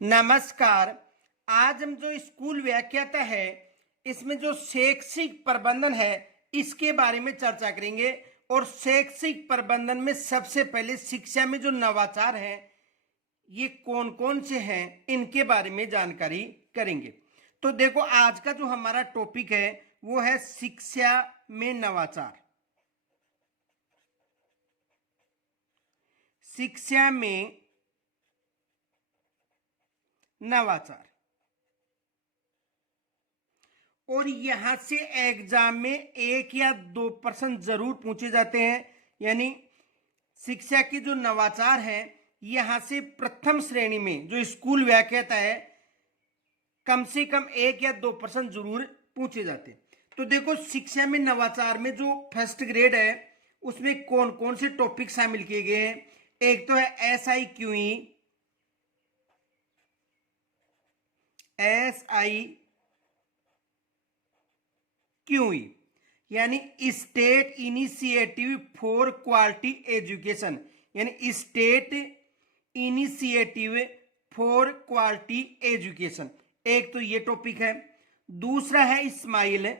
नमस्कार। आज हम जो स्कूल व्याख्याता है इसमें जो शैक्षिक प्रबंधन है इसके बारे में चर्चा करेंगे। और शैक्षिक प्रबंधन में सबसे पहले शिक्षा में जो नवाचार हैं ये कौन कौन से हैं इनके बारे में जानकारी करेंगे। तो देखो, आज का जो हमारा टॉपिक है वो है शिक्षा में नवाचार। शिक्षा में नवाचार। और यहां से एग्जाम में 1 या 2 प्रश्न जरूर पूछे जाते हैं। यानी शिक्षा के जो नवाचार हैं यहां से प्रथम श्रेणी में जो स्कूल व्याख्याता है कम से कम 1 या 2 प्रश्न जरूर पूछे जाते हैं। तो देखो, शिक्षा में नवाचार में जो फर्स्ट ग्रेड है उसमें कौन कौन से टॉपिक शामिल किए गए हैं। एक तो है SIQE यानी state initiative for quality education, यानी state initiative for quality education. एक तो ये टॉपिक है। दूसरा है स्माइल।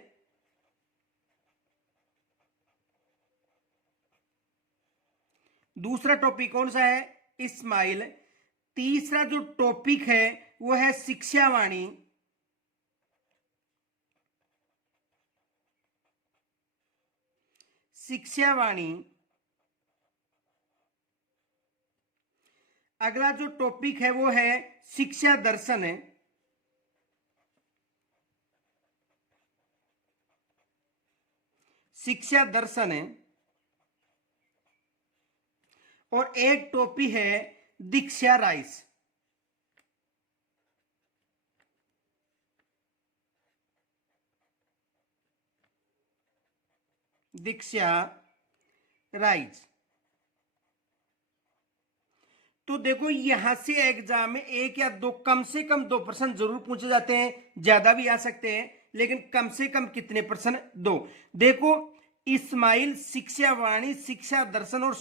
दूसरा टॉपिक कौन सा है? स्माइल। तीसरा जो टॉपिक है वो है शिक्षावाणी। शिक्षावाणी। अगला जो टॉपिक है वो है शिक्षा दर्शन है। शिक्षा दर्शन है। और एक टॉपिक है दीक्षा राइस। दीक्षा राइज। तो देखो, यहां से एग्जाम में 1 या 2, कम से कम 2 प्रश्न जरूर पूछे जाते हैं। ज्यादा भी आ सकते हैं लेकिन कम से कम कितने प्रश्न? 2। देखो, इस्माइल, शिक्षावाणी, शिक्षा दर्शन और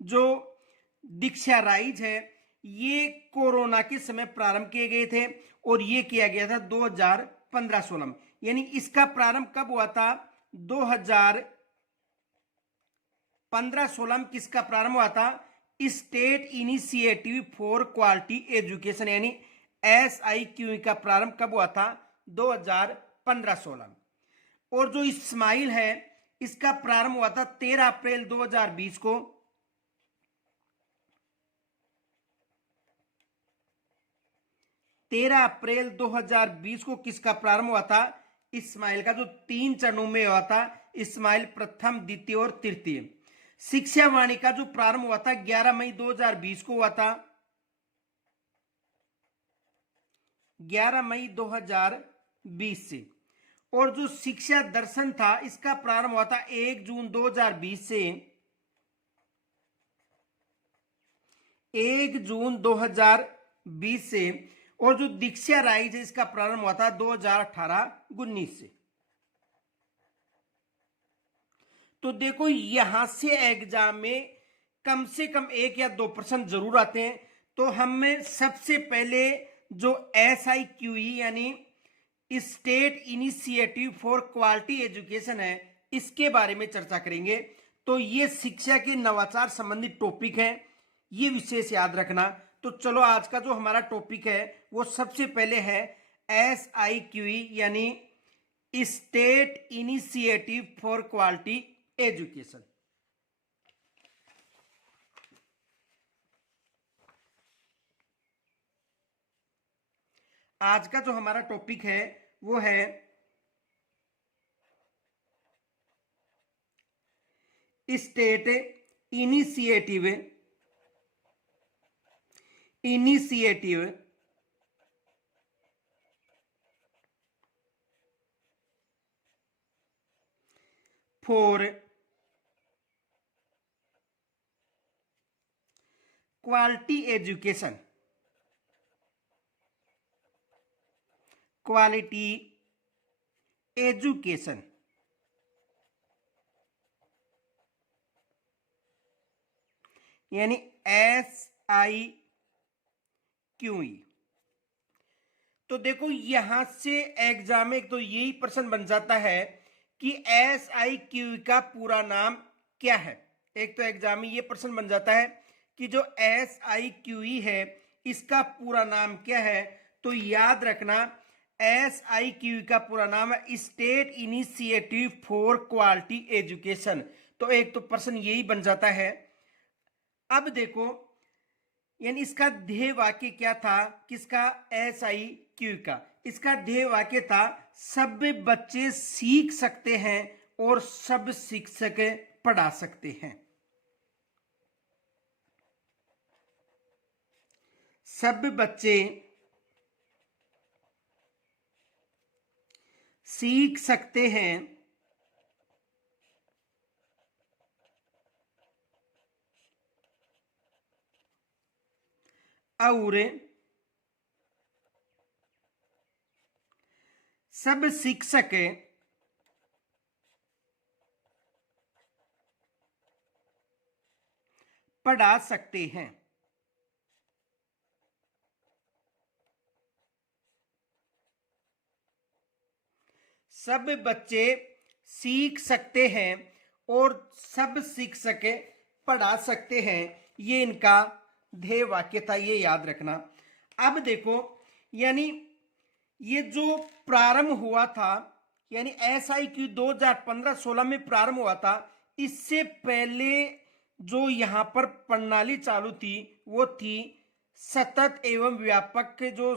जो दीक्षा राइज है ये कोरोना के समय प्रारंभ किए गए थे। और ये किया गया था 2015-16 में। यानी इसका प्रारंभ कब हुआ था? 2015-16 में किसका प्रारंभ हुआ था? State initiative for quality education यानी SIQE का प्रारंभ कब हुआ था? 2015-16 में। और जो इस्माइल है इसका प्रारंभ हुआ था 13 अप्रैल 2020 को। 13 अप्रैल 2020 को किसका प्रारंभ हुआ था? इस्माइल का, जो 3 चरणों में हुआ था। इस्माइल प्रथम, द्वितीय और तृतीय। शिक्षावाणी का जो प्रारंभ हुआ था 11 मई 2020 को हुआ था। 11 मई 2020 से। और जो शिक्षा दर्शन था इसका प्रारंभ हुआ था 1 जून 2020 से। 1 जून 2020 से। और जो दीक्षा राइज है इसका प्रारंभ हुआ था 2018-19 से। तो देखो, यहां से एग्जाम में कम से कम 1 या 2 प्रश्न जरूर आते हैं। तो हमें सबसे पहले जो SIQE यानी state initiative for quality education है इसके बारे में चर्चा करेंगे। तो ये शिक्षा के नवाचार संबंधित टॉपिक है, ये विशेष याद रखना। तो चलो, आज का जो हमारा टॉपिक है वो सबसे पहले है SIQE यानी state initiative for quality education. आज का जो हमारा टॉपिक है वो है state initiative for quality education. Quality education यानी SIQE। तो देखो यहां से एग्जाम में एक तो यही प्रश्न बन जाता है कि SIQE का पूरा नाम क्या है। एक तो एग्जाम में ये प्रश्न बन जाता है कि जो SIQE है इसका पूरा नाम क्या है। तो याद रखना SIQE का पूरा नाम है state initiative for quality education. तो एक तो प्रश्न यही बन जाता है। अब देखो यानी इसका ध्येय वाक्य क्या था किसका, SIQE का। इसका ध्येय वाक्य था सब बच्चे सीख सकते हैं और सब शिक्षक पढ़ा सकते हैं। सब बच्चे सीख सकते हैं और सब शिक्षक पढ़ा सकते हैं। सब बच्चे सीख सकते हैं और सब शिक्षक पढ़ा सकते हैं, ये इनका ध्येय वाक्य था, ये याद रखना। अब देखो यानी ये जो प्रारंभ हुआ था यानी SIQE 2015-16 में प्रारंभ हुआ था। इससे पहले जो यहां पर प्रणाली चालू थी वो थी सतत एवं व्यापक जो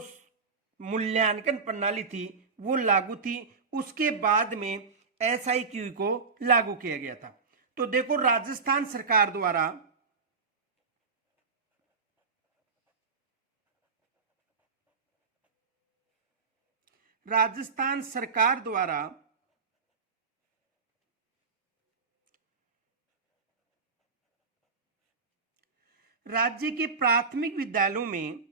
मूल्यांकन प्रणाली थी वो लागू थी। उसके बाद में SIQE को लागू किया गया था। तो देखो राजस्थान सरकार द्वारा राज्य के प्राथमिक विद्यालयों में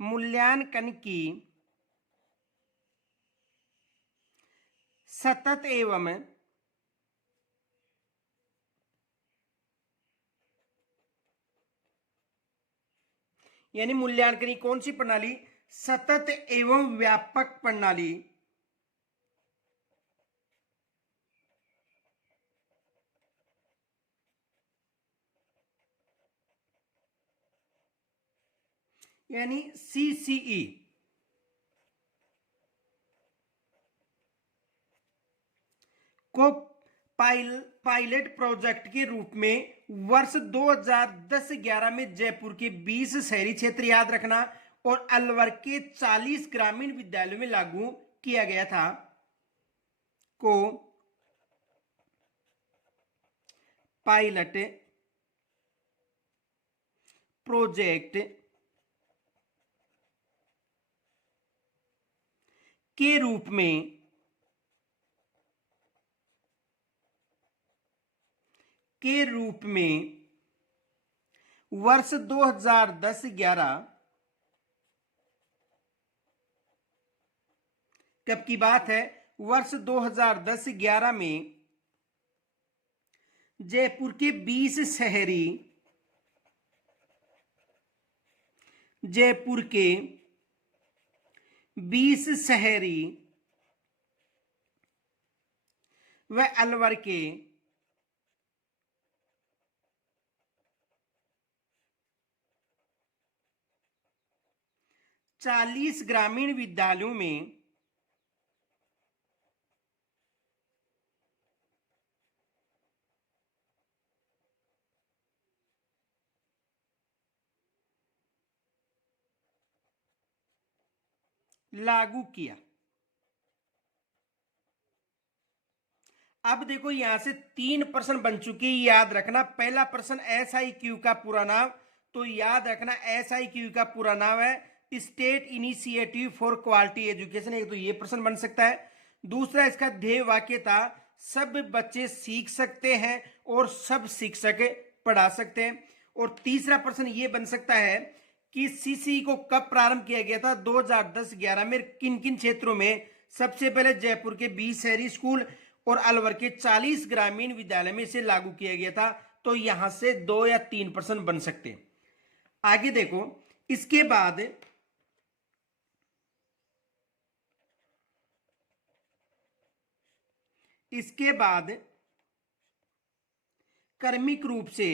मूल्यांकन की सतत एवं यानी मूल्यांकन की कौन सी प्रणाली, सतत एवं व्यापक प्रणाली यानी CCE को पायलट प्रोजेक्ट के रूप में वर्ष 2010-11 में जयपुर के 20 शहरी क्षेत्र याद रखना और अलवर के 40 ग्रामीण विद्यालयों में लागू किया गया था को पायलट प्रोजेक्ट के रूप में वर्ष 2010-11 कब की बात है, वर्ष 2010-11 में जयपुर के 20 शहरी व अलवर के 40 ग्रामीण विद्यालयों में लागू किया। अब देखो यहां से 3 प्रश्न बन चुके, याद रखना। पहला प्रश्न SIQE का पूरा नाम, तो याद रखना SIQE का पूरा नाम है state initiative for quality education, एक तो ये प्रश्न बन सकता है। दूसरा इसका ध्येय वाक्य था सब बच्चे सीख सकते हैं और सब शिक्षक पढ़ा सकते हैं। और तीसरा प्रश्न ये बन सकता है कि सीसी को कब प्रारंभ किया गया था 2010-11 में, किन किन क्षेत्रों में। सबसे पहले जयपुर के 20 शहरी स्कूल और अलवर के 40 ग्रामीण विद्यालय में इसे लागू किया गया था। तो यहां से 2 या 3 प्रश्न बन सकते हैं। आगे देखो, इसके बाद क्रमिक रूप से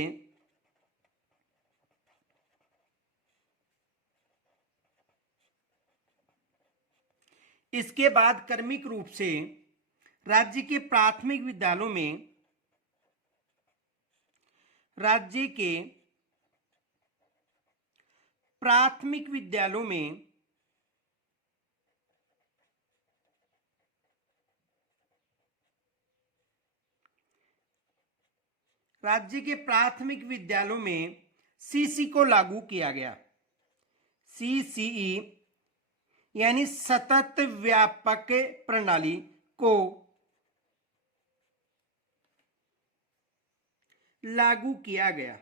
राज्य के प्राथमिक विद्यालयों में सीसी को लागू किया गया। सीसीई यानी सतत व्यापक प्रणाली को लागू किया गया।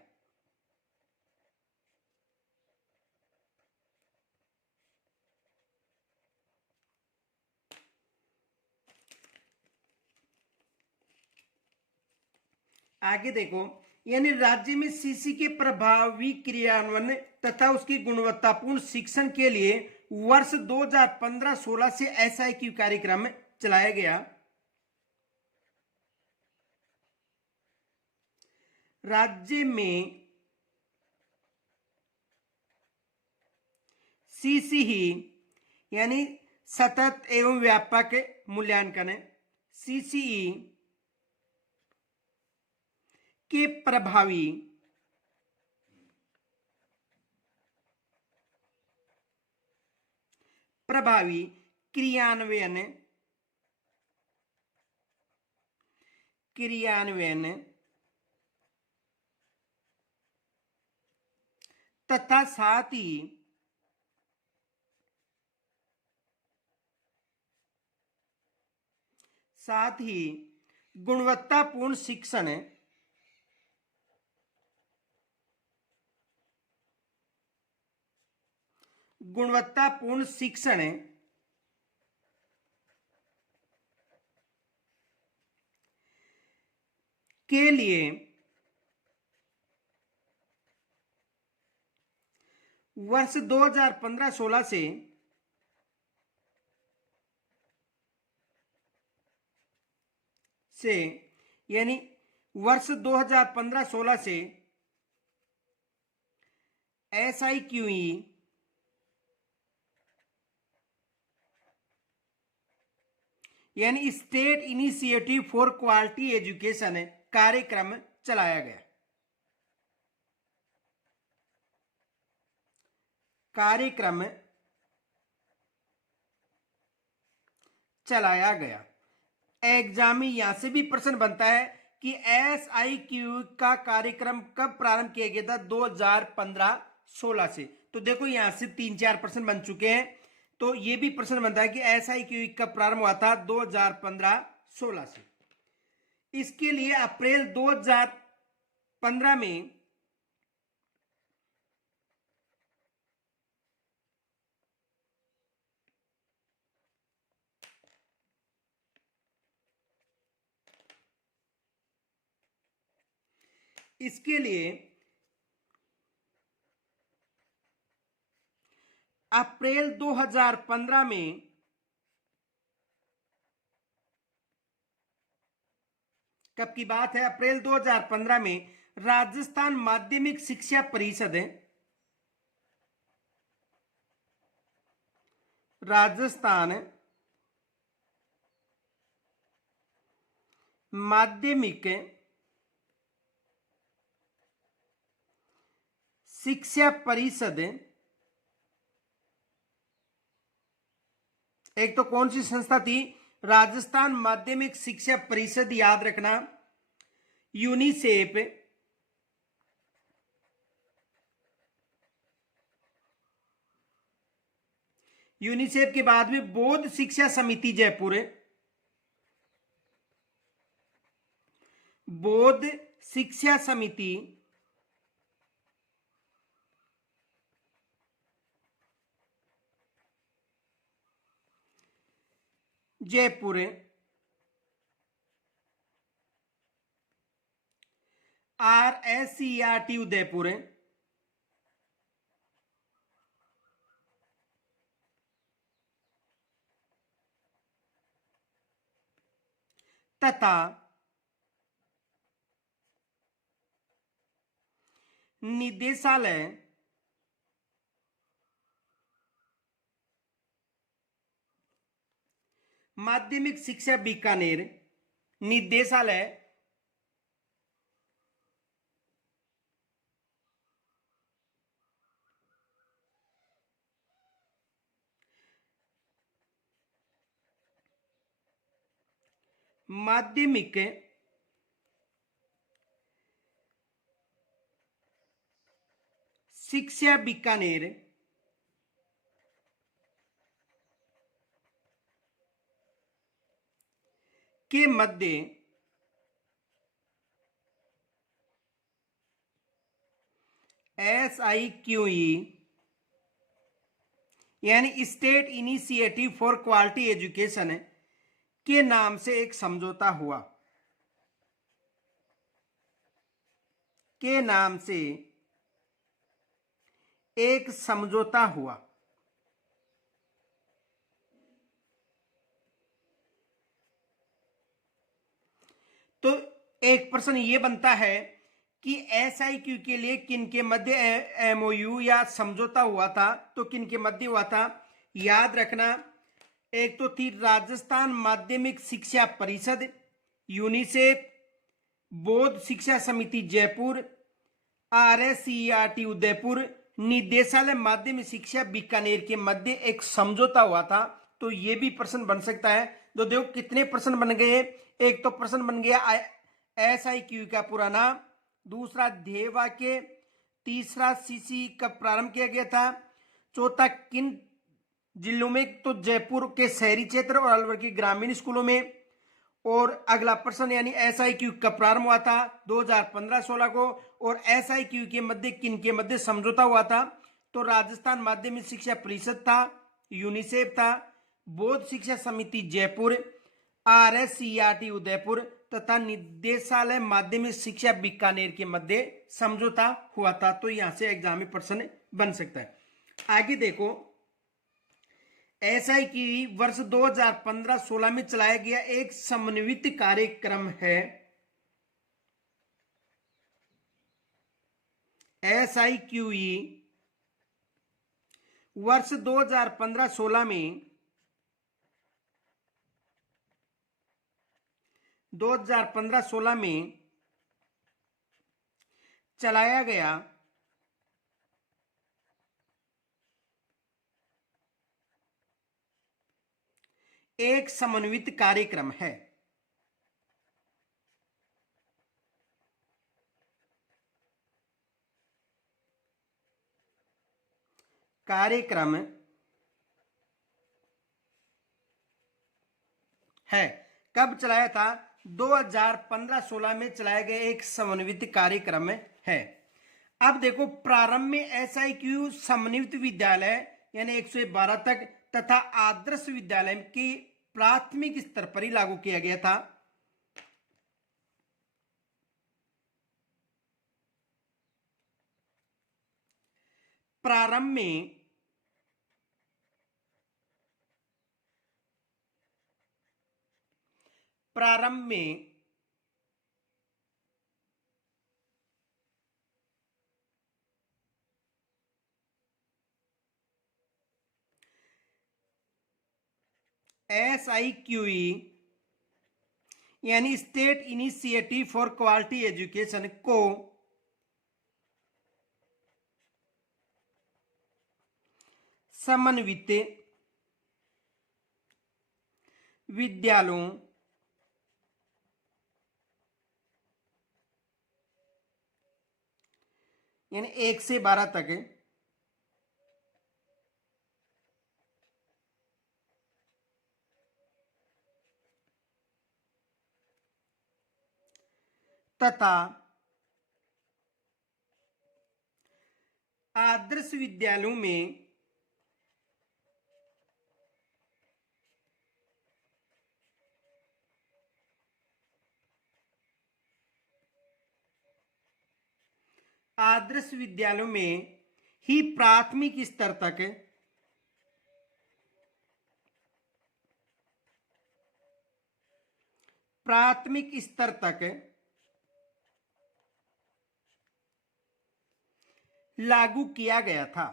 आगे देखो, यानी राज्य में सीसी के प्रभावी क्रियान्वयन तथा उसकी गुणवत्तापूर्ण शिक्षण के लिए वर्ष 2015-16 से एसआईक्यू कार्यक्रम चलाया गया। राज्य में सीसी ही यानी सतत एवं व्यापक मूल्यांकन, सीसीई के प्रभावी क्रियान्वयन तथा साथ ही गुणवत्तापूर्ण शिक्षण के लिए वर्ष 2015-16 से यानी वर्ष 2015-16 से एसआईक्यूई यानी state initiative for quality education कार्यक्रम चलाया गया। एग्जाम में यहां से भी प्रश्न बनता है कि एसआईक्यू का कार्यक्रम कब प्रारंभ किया गया था 2015-16 से। तो देखो यहां से 3-4 प्रश्न बन चुके हैं। तो ये भी प्रश्न बनता है कि एसआईक्यू कब प्रारंभ हुआ था 2015-16 से। इसके लिए अप्रैल 2015 में अप्रैल 2015 में कब की बात है? अप्रैल 2015 में राजस्थान माध्यमिक शिक्षा परिषद एक तो कौन सी संस्था थी? राजस्थान माध्यमिक शिक्षा परिषद, याद रखना। यूनिसेफ के बाद में बौद्ध शिक्षा समिति जयपुर, बोध शिक्षा समिति जयपुर, RSCERT उदयपुर, तथा निदेशालय माध्यमिक शिक्षा बीकानेर, निदेशालय माध्यमिक शिक्षा बीकानेर के मध्य SIQE यानी state initiative for quality education के नाम से एक समझौता हुआ, के नाम से एक समझौता हुआ। तो एक प्रश्न ये बनता है कि SIQ के लिए किन के मध्य MOU या समझौता हुआ था, तो किन के मध्य हुआ था, याद रखना। एक तो थी राजस्थान माध्यमिक शिक्षा परिषद, यूनिसेफ, बोध शिक्षा समिति जयपुर, RSCERT उदयपुर, निदेशालय माध्यमिक शिक्षा बीकानेर के मध्य एक समझौता हुआ था। तो ये भी प्रश्न बन सकता है। तो देखो कितने प्रश्न बन गए। एक तो प्रश्न बन गया SIQ का पूरा नाम, दूसरा ध्येय वाक्य, तीसरा CC कब प्रारंभ किया गया था, चौथा किन जिलों में, तो जयपुर के शहरी क्षेत्र और अलवर के ग्रामीण स्कूलों में। और अगला प्रश्न यानी SIQ कब प्रारंभ हुआ था, 2015-16 को। और SIQ के मध्य किन के मध्य समझौता हुआ था, तो राजस्थान माध्यमिक शिक्षा परिषद था, यूनिसेफ था, बोध शिक्षा समिति जयपुर, RSCERT उदयपुर तथा निदेशालय माध्यमिक शिक्षा बीकानेर के मध्य समझौता हुआ था। तो यहां से एग्जाम में प्रश्न बन सकता है। आगे देखो, SIQ वर्ष 2015-16 में चलाया गया एक समन्वित कार्यक्रम है। SIQE वर्ष 2015-16 में 2015-16 में चलाया गया एक समन्वित कार्यक्रम है। कार्यक्रम है। कब चलाया था, 2015-16 में चलाया गया एक समन्वित कार्यक्रम है। अब देखो, प्रारंभ में SIQ समन्वित विद्यालय यानी 112 तक तथा आदर्श विद्यालय की प्राथमिक स्तर पर ही लागू किया गया था। प्रारंभ में SIQE यानी state initiative for quality education को समन्वित विद्यालयों यानी 1 से 12 तक तथा आदर्श विद्यालयों में ही प्राथमिक स्तर तक लागू किया गया था।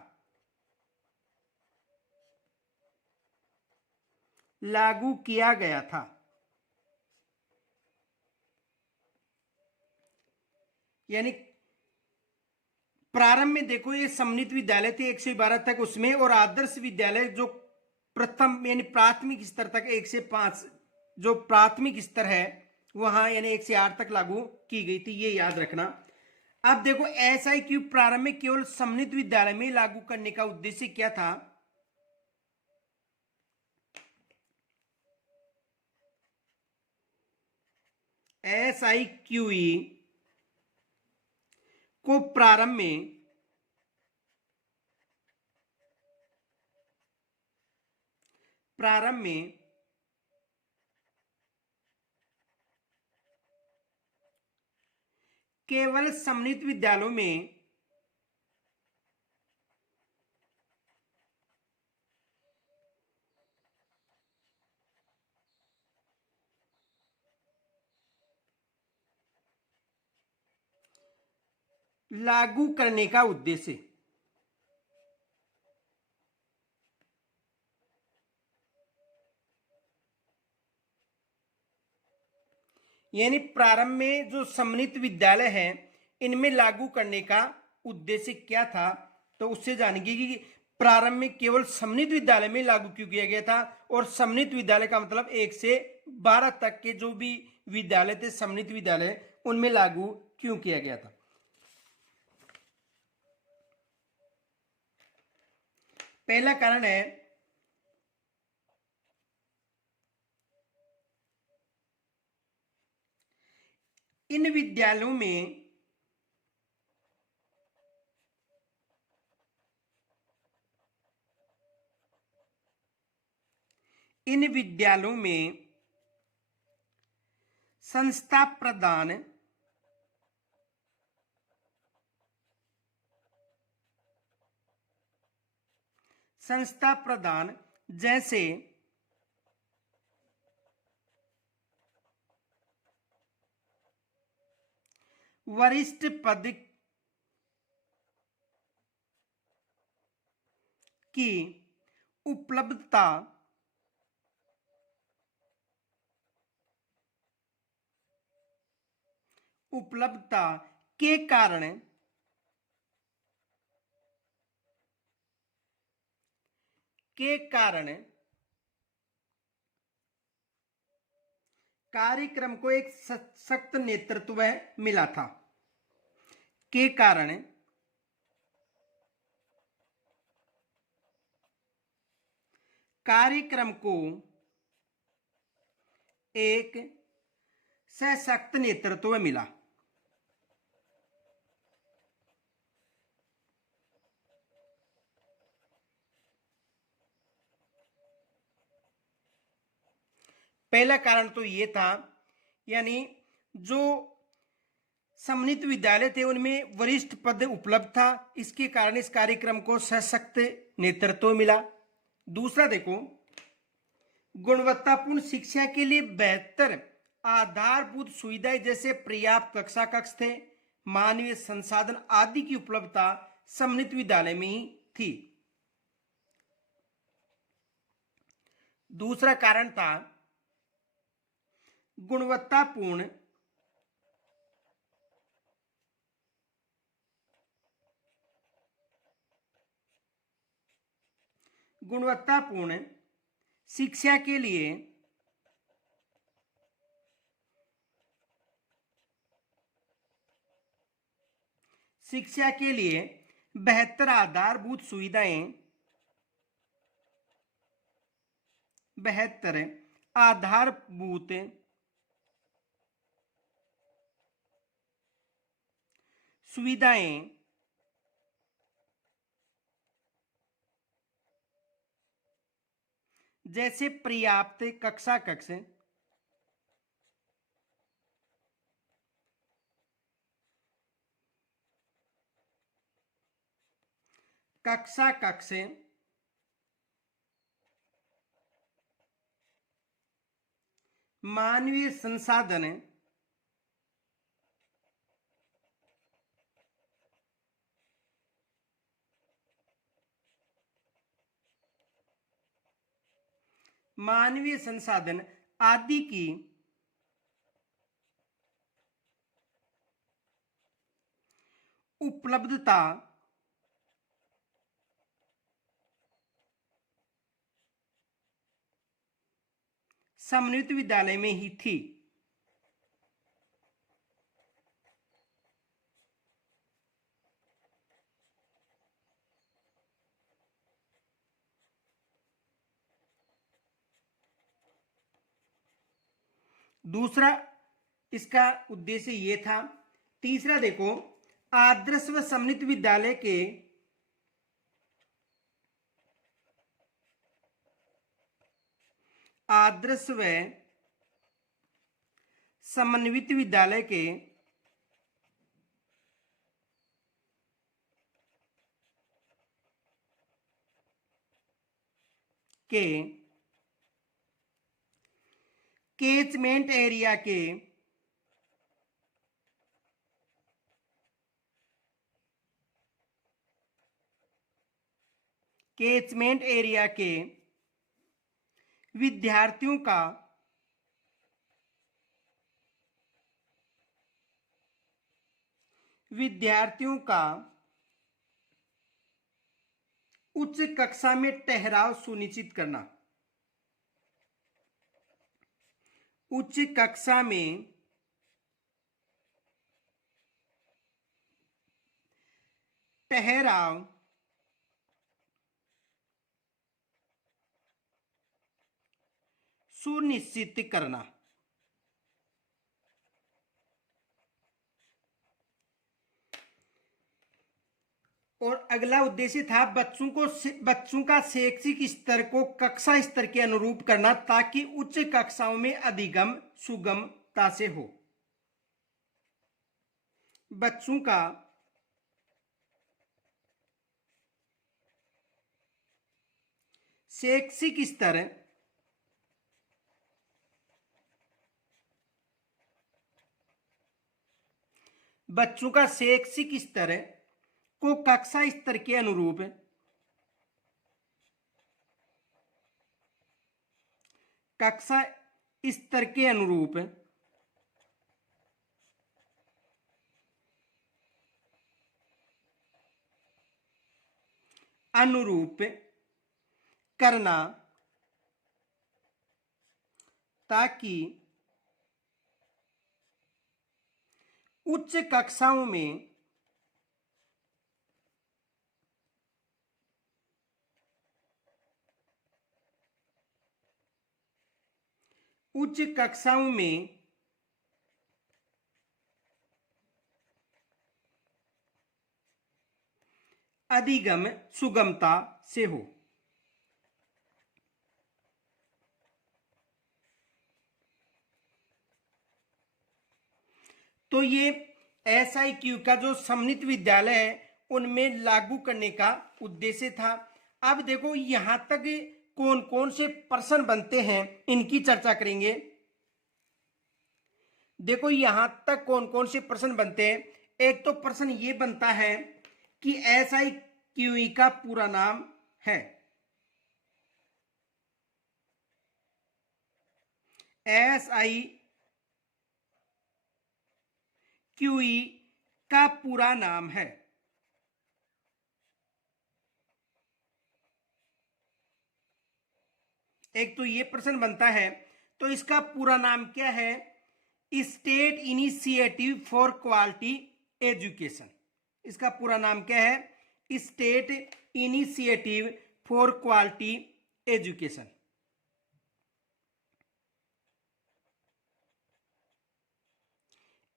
यानी प्रारंभ में देखो ये सम्मिलित विद्यालय थे 112 तक उसमें, और आदर्श विद्यालय जो प्रथम यानी प्राथमिक स्तर तक 1 से 5 जो प्राथमिक स्तर है वहां यानी 1 से 8 तक लागू की गई थी, ये याद रखना। अब देखो SIQ प्रारंभ में केवल सम्मिलित विद्यालय में लागू करने का उद्देश्य क्या था? SIQE को प्रारंभ में केवल सम्मिलित विद्यालयों में लागू करने का उद्देश्य। यानी प्रारंभ में जो सम्मिलित विद्यालय है इनमें लागू करने का उद्देश्य क्या था, तो उससे जानेंगे कि प्रारंभ में केवल सम्मिलित विद्यालय में लागू क्यों किया गया था, और सम्मिलित विद्यालय का मतलब 1 से 12 तक के जो भी विद्यालय थे सम्मिलित विद्यालय उनमें लागू क्यों किया गया था। पहला कारण है इन विद्यालयों में संस्था प्रदान जैसे वरिष्ठ पद की उपलब्धता के कारण कार्यक्रम को एक सशक्त नेतृत्व मिला था। के कारण कार्यक्रम को एक सशक्त नेतृत्व मिला। पहला कारण तो ये था, यानी जो सम्मिलित विद्यालय थे उनमें वरिष्ठ पद उपलब्ध था, इसके कारण इस कार्यक्रम को सशक्त नेतृत्व मिला। दूसरा देखो, गुणवत्तापूर्ण शिक्षा के लिए बेहतर आधारभूत सुविधाएं जैसे पर्याप्त कक्षा कक्ष थे, मानवीय संसाधन आदि की उपलब्धता सम्मिलित विद्यालय में ही थी। दूसरा कारण था गुणवत्तापूर्ण शिक्षा के लिए बेहतर आधारभूत सुविधाएं जैसे पर्याप्त कक्षा कक्ष, कक्षा कक्ष, मानवीय संसाधन, मानवीय संसाधन आदि की उपलब्धता समन्वित विद्यालय में ही थी। दूसरा इसका उद्देश्य ये था। तीसरा देखो, आदर्श व समन्वित विद्यालय के आदर्श व समन्वित विद्यालय के कैचमेंट एरिया के विद्यार्थियों का उच्च कक्षा में ठहराव सुनिश्चित करना, उच्च कक्षा में ठहराव सुनिश्चित करना। और अगला उद्देश्य था बच्चों का शैक्षिक स्तर को कक्षा स्तर के अनुरूप करना, ताकि उच्च कक्षाओं में अधिगम सुगमता से हो। बच्चों का शैक्षिक स्तर को कक्षा स्तर के अनुरूप करना, ताकि उच्च कक्षाओं में अधिगम सुगमता से हो। तो ये SIQ का जो समन्वित विद्यालय है उनमें लागू करने का उद्देश्य था। अब देखो यहां तक कौन कौन से प्रश्न बनते हैं इनकी चर्चा करेंगे। देखो यहां तक कौन कौन से प्रश्न बनते हैं। एक तो प्रश्न ये बनता है कि SIQE का पूरा नाम है, SIQE का पूरा नाम है। एक तो ये प्रश्न बनता है, तो इसका पूरा नाम क्या है? State initiative for quality education. इसका पूरा नाम क्या है? State initiative for quality education.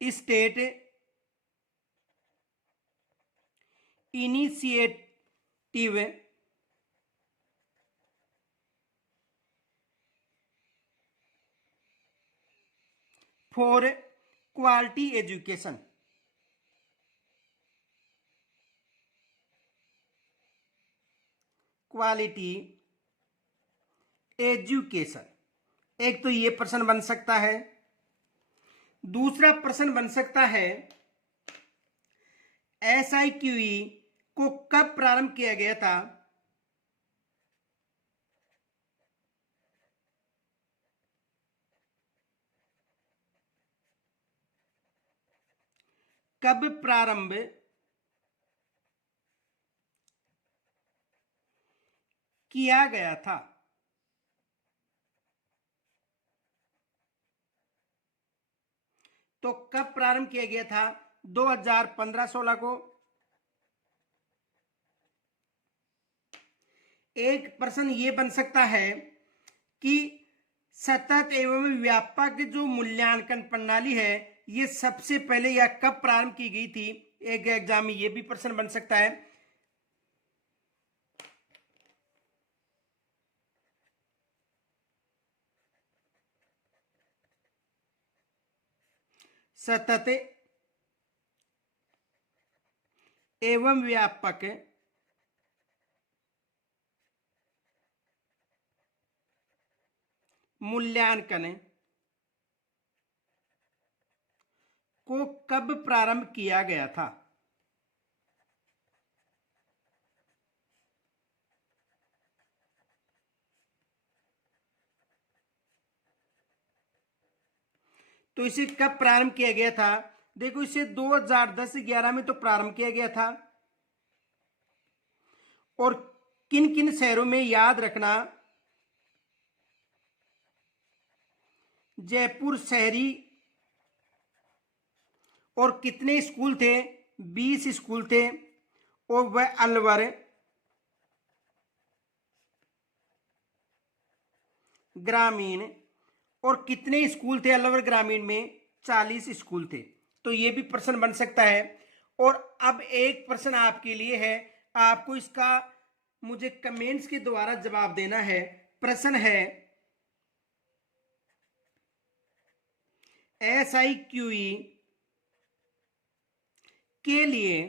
State initiative for quality education. Quality education, एक तो ये प्रश्न बन सकता है। दूसरा प्रश्न बन सकता है SIQE को कब प्रारंभ किया गया था? कब प्रारंभ किया गया था? तो कब प्रारंभ किया गया था? 2015-16 को। एक प्रश्न ये बन सकता है कि सतत एवं व्यापक जो मूल्यांकन प्रणाली है ये सबसे पहले या कब प्रारंभ की गई थी? एक एग्जाम में ये भी प्रश्न बन सकता है। सतत एवं व्यापक मूल्यांकन को कब प्रारंभ किया गया था? तो इसे कब प्रारंभ किया गया था? देखो, इसे 2010-11 में तो प्रारंभ किया गया था। और किन किन शहरों में, याद रखना, जयपुर शहरी। और कितने स्कूल थे? 20 स्कूल थे। और वह अलवर ग्रामीण। और कितने स्कूल थे अलवर ग्रामीण में? 40 स्कूल थे। तो ये भी प्रश्न बन सकता है। और अब एक प्रश्न आपके लिए है, आपको इसका मुझे कमेंट्स के द्वारा जवाब देना है। प्रश्न है SIQE के लिए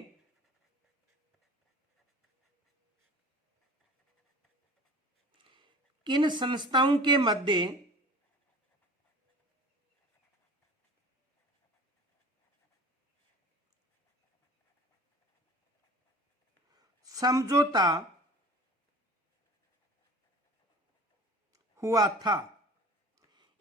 किन संस्थाओं के मध्य समझौता हुआ था?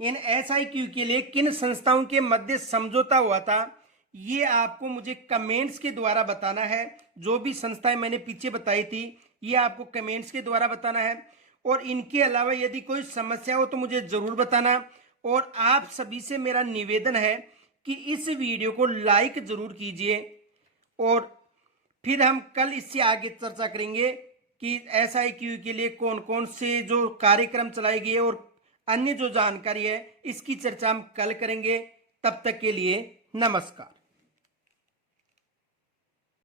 इन SIQE के लिए किन संस्थाओं के मध्य समझौता हुआ था, ये आपको मुझे कमेंट्स के द्वारा बताना है। जो भी संस्थाएं मैंने पीछे बताई थी ये आपको कमेंट्स के द्वारा बताना है। और इनके अलावा यदि कोई समस्या हो तो मुझे जरूर बताना। और आप सभी से मेरा निवेदन है कि इस वीडियो को लाइक जरूर कीजिए। और फिर हम कल इससे आगे चर्चा करेंगे कि SIQE के लिए कौन कौन से जो कार्यक्रम चलाए गए और अन्य जो जानकारी है इसकी चर्चा हम कल करेंगे। तब तक के लिए नमस्कार।